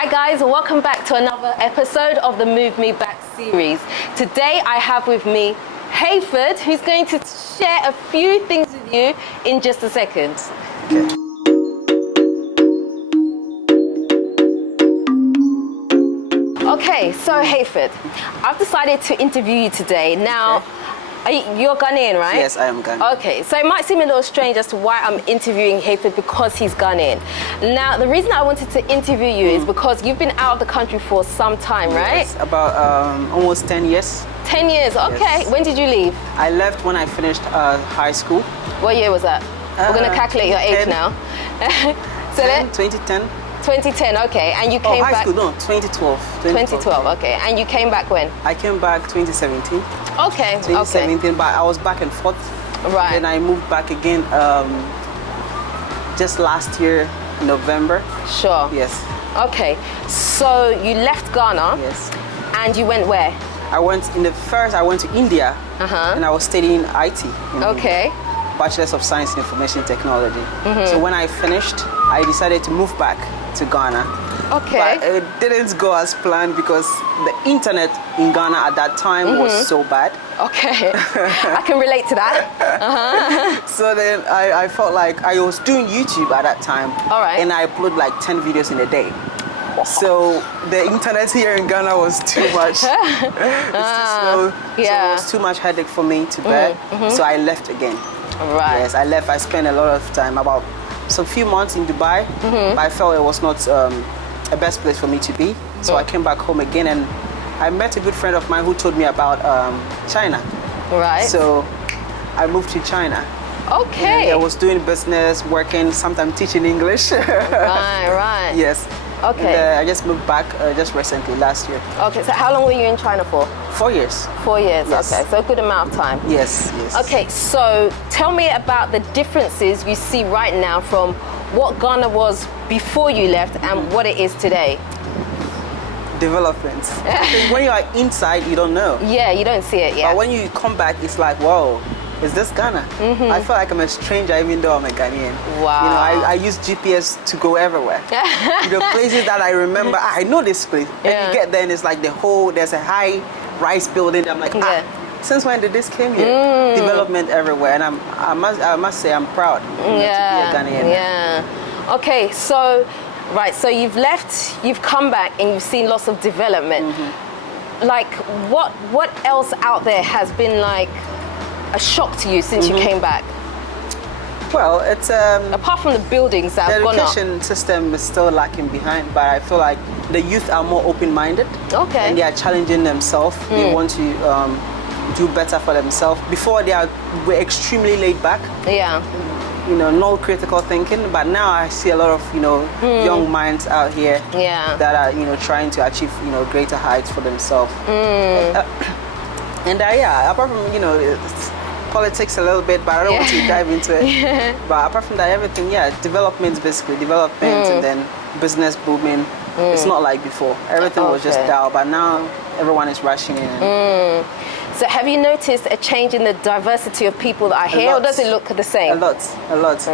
Hi guys, welcome back to another episode of the Move Me Back series. Today I have with me Hayford, who's going to share a few things with you in just a second. Okay, so Hayford, I've decided to interview you today. Now, you're Ghanaian, right? Yes, I am Ghanaian. Okay, so it might seem a little strange as to why I'm interviewing Hayford because he's Ghanaian. Now, the reason I wanted to interview you is because you've been out of the country for some time, right? Yes, about almost 10 years. 10 years, okay. Yes. When did you leave? I left when I finished high school. What year was that? We're going to calculate your age 10. now. So 2010. 2010, okay. And you came high back... school, no, 2012. 2012, okay. And you came back when? I came back 2017. Okay, 2017, but I was back and forth. Right. Then I moved back again just last year, November. Sure. Yes. Okay, so you left Ghana. Yes. And you went where? I went to India, and I was studying IT. Okay. Bachelor's of Science in Information Technology. So when I finished, I decided to move back to Ghana. Okay. But it didn't go as planned because the internet in Ghana at that time was so bad. Okay. I can relate to that. So then I felt like I was doing YouTube at that time. All right. And I upload like 10 videos in a day. So the internet here in Ghana was too much. It's too slow. Yeah. So it was too much headache for me to bear. So I left again. Right. Yes, I left. I spent a lot of time, about some few months in Dubai, but I felt it was not a best place for me to be. So I came back home again, and I met a good friend of mine who told me about China. Right. So I moved to China. Okay. And I was doing business, working, sometimes teaching English. Right. Yes. Okay. And, I just moved back just recently, last year. Okay, so how long were you in China for? 4 years. 4 years, Yes. okay, so a good amount of time. Yes, yes. Okay, so tell me about the differences you see right now from what Ghana was before you left and what it is today. Developments. When you are inside, you don't know. Yeah, you don't see it yet. But when you come back, it's like, whoa, is this Ghana? I feel like I'm a stranger even though I'm a Ghanaian. Wow. You know, I use GPS to go everywhere. Places that I remember, I know this place. And you get there and it's like there's a high rise building. I'm like, since when did this came here? Development everywhere. And I must say I'm proud to be a Ghanaian. Yeah. Okay, so, right, so you've left, you've come back and you've seen lots of development. Like, what else out there has been like a shock to you since you came back? Well, it's apart from the buildings that have gone up. The education system is still lacking behind, but I feel like the youth are more open-minded. Okay. And they are challenging themselves. They want to do better for themselves. Before were extremely laid back. Yeah. You know, no critical thinking. But now I see a lot of young minds out here that are trying to achieve greater heights for themselves. And apart from it's politics a little bit, but I don't want to dive into it. But apart from that, everything, development, and then business booming. It's not like before. Everything was just down, but now everyone is rushing in. So have you noticed a change in the diversity of people that are here, or does it look the same? A lot. A lot.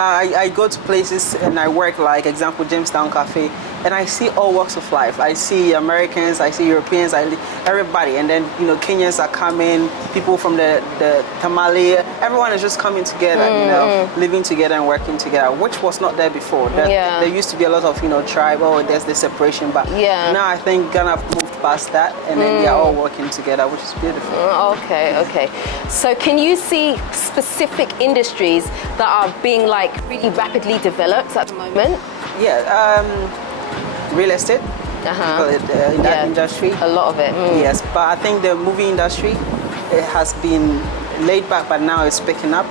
I go to places and I work, like example, Jamestown Cafe, and I see all walks of life. I see Americans, I see Europeans, everybody. And then, Kenyans are coming, people from the Tamale, everyone is just coming together, living together and working together, which was not there before. There used to be a lot of, tribal, there's the separation, but now I think Ghana moved past that, and then they're all working together, which is beautiful. Okay. So can you see specific industries that are being like really rapidly developed at the moment? Yeah, real estate. In that industry. A lot of it. Yes, but I think the movie industry, it has been laid back, but now it's picking up.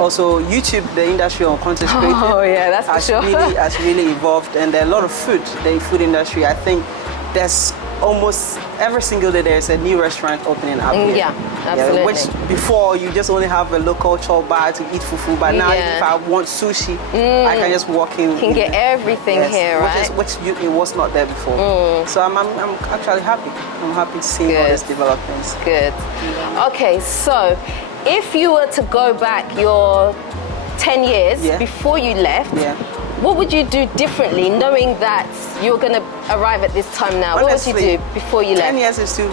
Also, YouTube, the industry on content creating. Oh yeah, that's for sure. Has really evolved, and there are a lot of food. The food industry, I think, there's almost every single day there's a new restaurant opening up here. Yeah, absolutely. Which before you just only have a local chop bar to eat fufu, but now if I want sushi, I can just walk in. You can get everything here, right? Which it was not there before. So I'm actually happy. I'm happy to see all these developments. Good. Okay, so if you were to go back your 10 years before you left, what would you do differently, knowing that you're going to arrive at this time now? Honestly, what would you do before you left? 10 years is to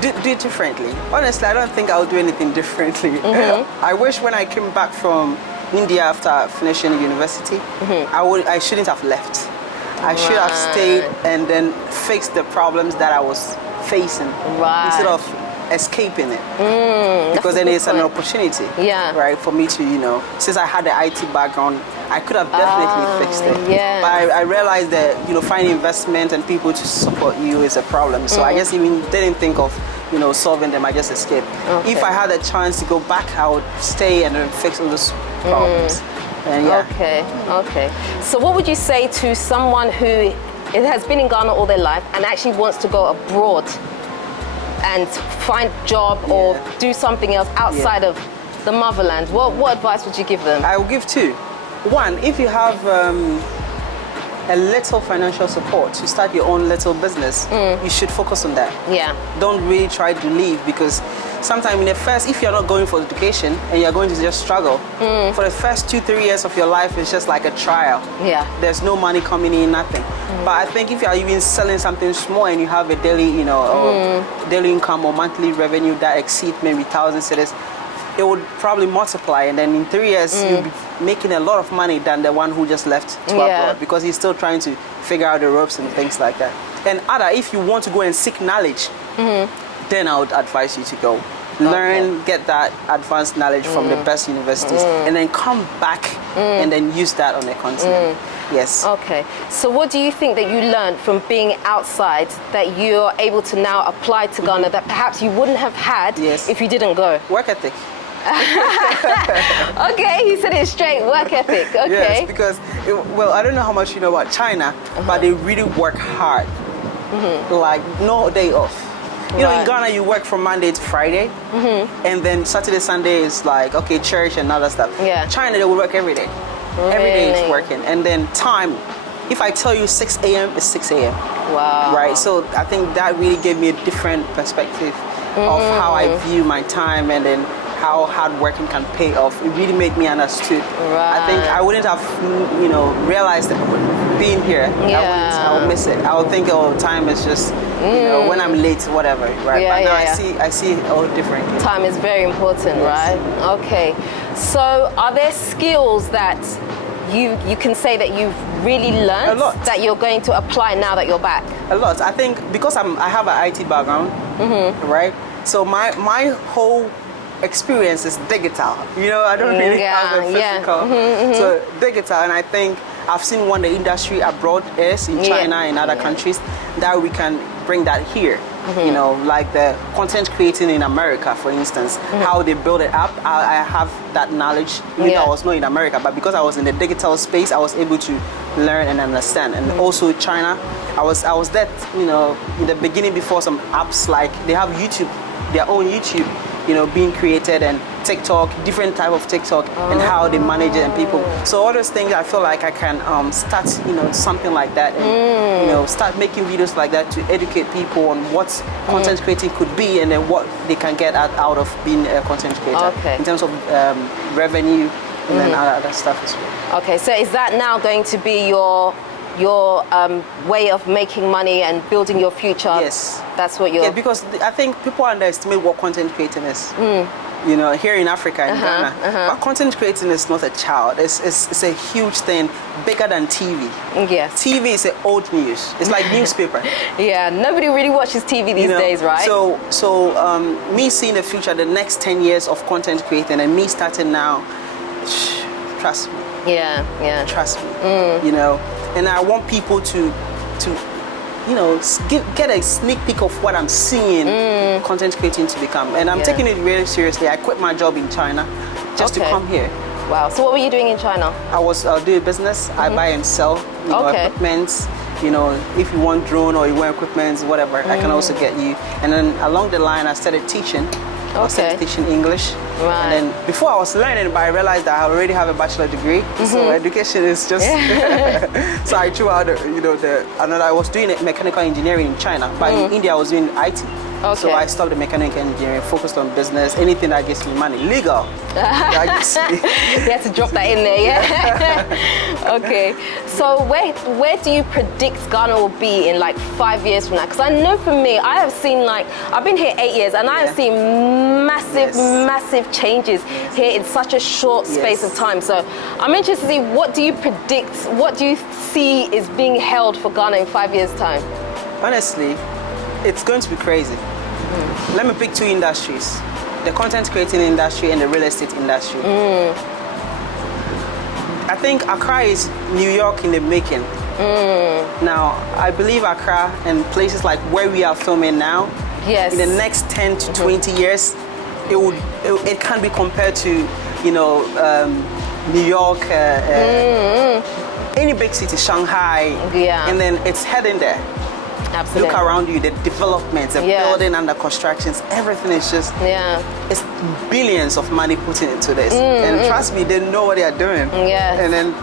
do it differently. Honestly, I don't think I would do anything differently. I wish when I came back from India after finishing university, I shouldn't have left. I should have stayed and then fixed the problems that I was facing instead of escaping it. Because then it's an opportunity, right, for me to, since I had the IT background, I could have definitely fixed it. Yeah. But I realized that, finding investment and people to support you is a problem. So I just even didn't think of, solving them. I just escaped. Okay. If I had a chance to go back, I would stay and then fix all those problems. And Okay. So what would you say to someone who has been in Ghana all their life and actually wants to go abroad and find a job or do something else outside of the motherland? What advice would you give them? I will give two. One, if you have a little financial support to start your own little business, you should focus on that. Yeah. Don't really try to leave, because sometimes in the first, if you're not going for education and you're going to just struggle, for the first 2-3 years of your life, it's just like a trial. Yeah. There's no money coming in, nothing. But I think if you're even selling something small and you have a daily, daily income or monthly revenue that exceeds maybe 1,000 cedis, it would probably multiply, and then in 3 years you'll be making a lot of money than the one who just left to abroad, because he's still trying to figure out the ropes and things like that. And if you want to go and seek knowledge, then I would advise you to go. Learn, get that advanced knowledge from the best universities, and then come back and then use that on the continent. Yes. Okay. So what do you think that you learned from being outside that you're able to now apply to Ghana that perhaps you wouldn't have had if you didn't go? Work ethic. Okay, he said it straight, work ethic. Okay. Yes, because, I don't know how much you know about China, but they really work hard. Like, no day off. In Ghana, you work from Monday to Friday, and then Saturday, Sunday is like, okay, church and other stuff. Yeah. China, they will work every day. Really? Every day is working. And then time, if I tell you 6 a.m., it's 6 a.m. Wow. Right? So I think that really gave me a different perspective of how I view my time, and then how hard working can pay off. It really made me understood. Right. I think I wouldn't have, realized that being here, I would miss it. I would think, time is just, when I'm late, whatever, right? Yeah, but now I see it all differently. Time is very important, right? Okay. So are there skills that you can say that you've really learned that you're going to apply now that you're back? A lot. I think because I have an IT background, right? So my whole experience is digital. I don't really have the physical. So digital, and I think I've seen what the industry abroad is in China and other countries, that we can bring that here. Like the content creating in America, for instance, how they build it up. I have that knowledge. I was not in America, but because I was in the digital space, I was able to learn and understand. And also China, I was there, in the beginning, before some apps, like they have YouTube, their own YouTube, being created, and TikTok, different type of TikTok, and how they manage it and people. So all those things, I feel like I can start, something like that, and start making videos like that to educate people on what content creating could be, and then what they can get out of being a content creator in terms of revenue and then other stuff as well. Okay, so is that now going to be your way of making money and building your future? Yes. That's what you're... Yeah, because I think people underestimate what content creating is. Here in Africa, in Ghana. But content creating is not a child. It's a huge thing, bigger than TV. Yes. TV is old news. It's like newspaper. Yeah, nobody really watches TV these days, right? So me seeing the future, the next 10 years of content creating, and me starting now, trust me. Yeah. Trust me. And I want people to get a sneak peek of what I'm seeing content creating to become. And I'm taking it really seriously. I quit my job in China just to come here. Wow. So what were you doing in China? I do a business. I buy and sell equipment. If you want drone or you want equipment, whatever, I can also get you. And then along the line, I started teaching. I started teaching English. Right. And then before I was learning, but I realized that I already have a bachelor degree. So education is just. So I threw out, I was doing mechanical engineering in China, but in India I was doing IT. Okay. So I stopped the mechanical engineering, focused on business, anything that gives me money, legal. You had to drop that in there, yeah? Okay. So where do you predict Ghana will be in like 5 years from now? Because I know for me, I have seen I've been here 8 years and I have seen massive changes here in such a short space of time. So I'm interested to see, what do you predict, what do you see is being held for Ghana in 5 years' time? Honestly, it's going to be crazy. Let me pick two industries. The content creating industry and the real estate industry. I think Accra is New York in the making. Now, I believe Accra and places like where we are filming now, in the next 10 to 20 years, it can be compared to, New York, any big city, Shanghai, and then it's heading there. Absolutely. Look around you, the developments, the building under constructions, everything is just, it's billions of money put into this. And trust me, they know what they are doing. And then,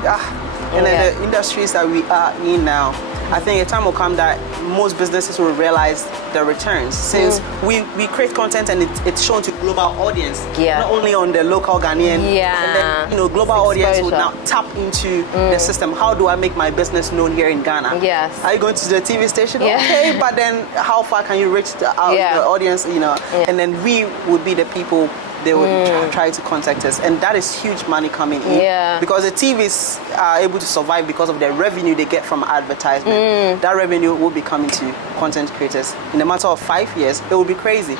the industries that we are in now, I think a time will come that most businesses will realize the returns, since we create content and it's shown to global audience, not only on the local Ghanaian. And then, global audience will now tap into the system. How do I make my business known here in Ghana? Are you going to the TV station? Okay, but then how far can you reach the audience? And then we would be the people. They would try to contact us, and that is huge money coming in. Because the TVs are able to survive because of the revenue they get from advertisement. That revenue will be coming to content creators. In a matter of 5 years, it will be crazy.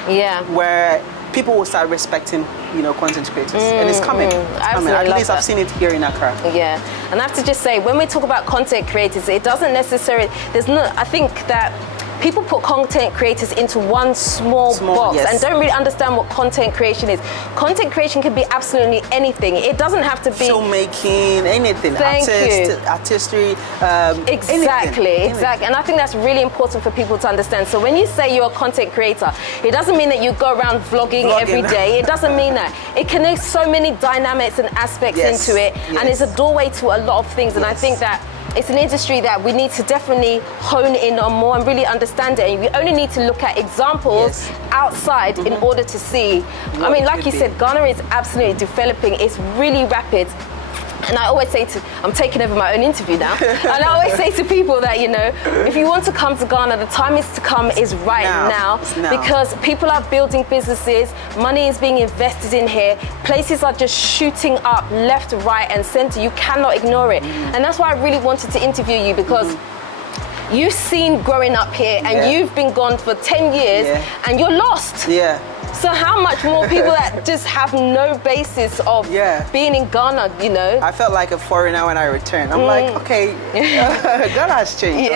Where people will start respecting, content creators, and it's coming. At least I've seen it here in Accra. And I have to just say, when we talk about content creators, it doesn't necessarily. I think that people put content creators into one small box and don't really understand what content creation is. Content creation can be absolutely anything. It doesn't have to be filmmaking, anything. Artistry. Exactly. And I think that's really important for people to understand. So when you say you're a content creator, it doesn't mean that you go around vlogging every day. It doesn't mean that. It connects so many dynamics and aspects into it, and it's a doorway to a lot of things. And I think that it's an industry that we need to definitely hone in on more and really understand it. And we only need to look at examples outside in order to see. I mean, like you said, Ghana is absolutely developing. It's really rapid. And I always say I'm taking over my own interview now. And I always say to people that, if you want to come to Ghana, the time is to come is right now. Because people are building businesses, money is being invested in here, places are just shooting up left, right, and center. You cannot ignore it. And that's why I really wanted to interview you, because you've seen growing up here and you've been gone for 10 years and you're lost. So how much more people that just have no basis of being in Ghana, I felt like a foreigner when I returned. I'm like, okay, Ghana has changed.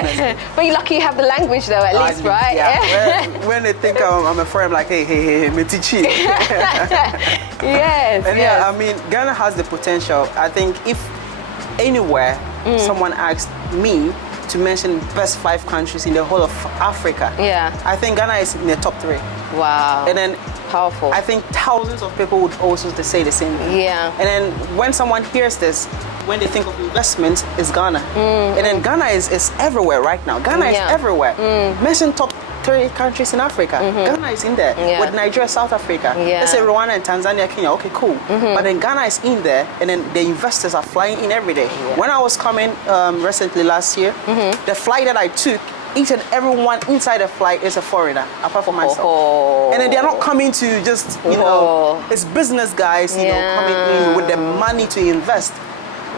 But you're lucky you have the language though, at least, right? When they think I'm a foreign, I'm like, hey, me teach you. I mean, Ghana has the potential. I think if anywhere someone asked me to mention best 5 countries in the whole of Africa, I think Ghana is in the top 3. Wow. And then powerful. I think thousands of people would also say the same thing. And then when someone hears this, when they think of investment, it's Ghana. And then Ghana is everywhere right now. Ghana is everywhere. Mention top 3 countries in Africa. Ghana is in there. With Nigeria, South Africa. Let's say Rwanda and Tanzania, Kenya. Okay, cool. But then Ghana is in there, and then the investors are flying in every day. When I was coming recently last year, the flight that I took, each and everyone inside the flight is a foreigner, apart from myself. And then they're not coming to just, it's business guys, coming in with the money to invest.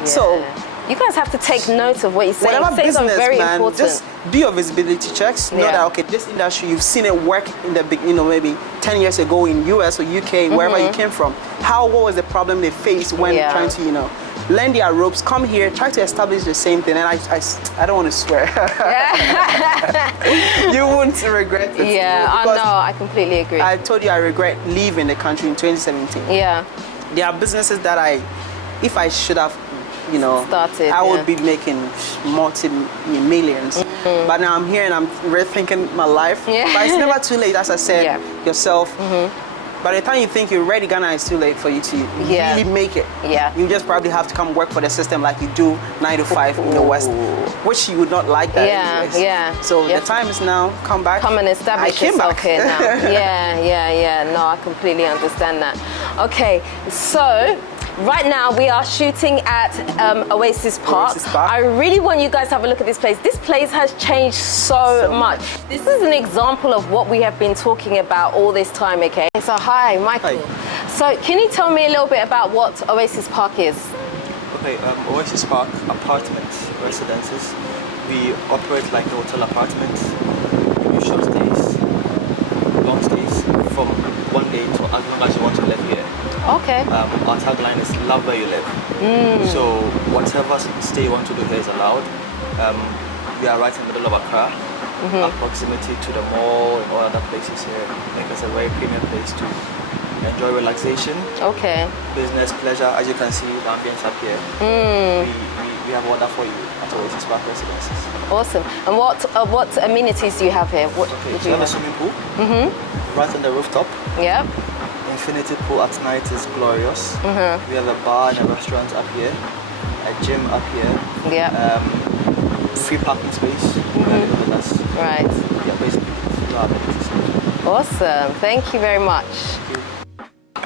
So you guys have to take note of what you're saying. Whatever business, very man, important. just do your visibility checks. Know that, okay, this industry, you've seen it work in the big, maybe 10 years ago in US or UK, wherever you came from. What was the problem they faced when trying to, learn their ropes, come here, try to establish the same thing. And I don't want to swear. You wouldn't regret it. I know, I completely agree. I told you I regret leaving the country in 2017. There are businesses that if I should have, started, I would be making multi-millions. But now I'm here and I'm rethinking my life. But it's never too late, as I said yourself. by the time you think you're ready, Ghana is too late for you to really make it. Yeah. You just probably have to come work for the system like you do 9 to 5 in the West, which you would not like that anyways. Yeah. So the time is now, come back. Come and establish yourself here now. Yeah. No, I completely understand that. Okay, so right now we are shooting at Oasis Park. I really want you guys to have a look at this place. This place has changed so much. This is an example of what we have been talking about all this time, okay? So hi, Michael. Hi. So can you tell me a little bit about what Oasis Park is? Okay, Oasis Park apartments, residences. We operate like a hotel apartments. We do short stays, long stays, from 1 day to as long as you want to live here. Okay. Our tagline is love where you live. So whatever stay you want to do here is allowed. We are right in the middle of Accra. Our proximity to the mall and all other places here make us a very premium place to enjoy relaxation. Okay. Business, pleasure. As you can see, the ambience up here. We have order for you at Oasis Park Residences. Awesome. And what amenities do you have here? What We have a swimming pool right on the rooftop. Yep. Infinity pool at night is glorious. We have a bar and a restaurant up here, a gym up here. Yep. Free parking space. With us. Right. Yeah, basically, our amenities. Awesome. Thank you very much. Thank you.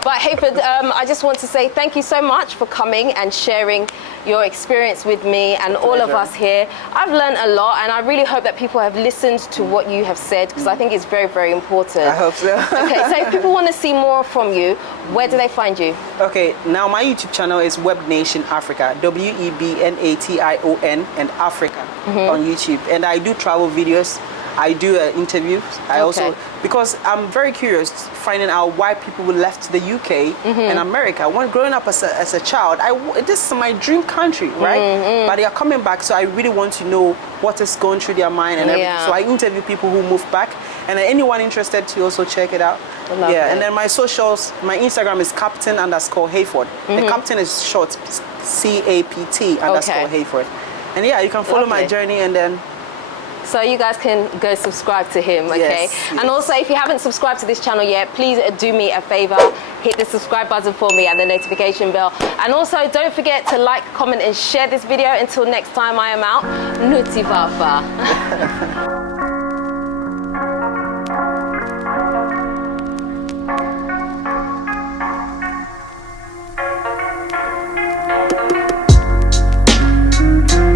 But Hayford, I just want to say thank you so much for coming and sharing your experience with me and all of us here. I've learned a lot, and I really hope that people have listened to what you have said, because I think it's very, very important. I hope so. Okay, so if people want to see more from you, where do they find you? Okay, now my YouTube channel is Web Nation Africa, WEBNATION and Africa on YouTube. And I do travel videos. I do interviews. I also, because I'm very curious finding out why people left the UK and America. When growing up as a child, this is my dream country, right? But they are coming back, so I really want to know what is going through their mind and everything. So I interview people who moved back, and anyone interested to also check it out. And then my socials, my Instagram is Captain_Hayford. The Captain is short, CAPT_Hayford. And yeah, you can follow my journey, and then so you guys can go subscribe to him, okay? Yes. And also, if you haven't subscribed to this channel yet, please do me a favor, hit the subscribe button for me and the notification bell. And also, don't forget to like, comment, and share this video. Until next time, I am out. Nuti Vapa.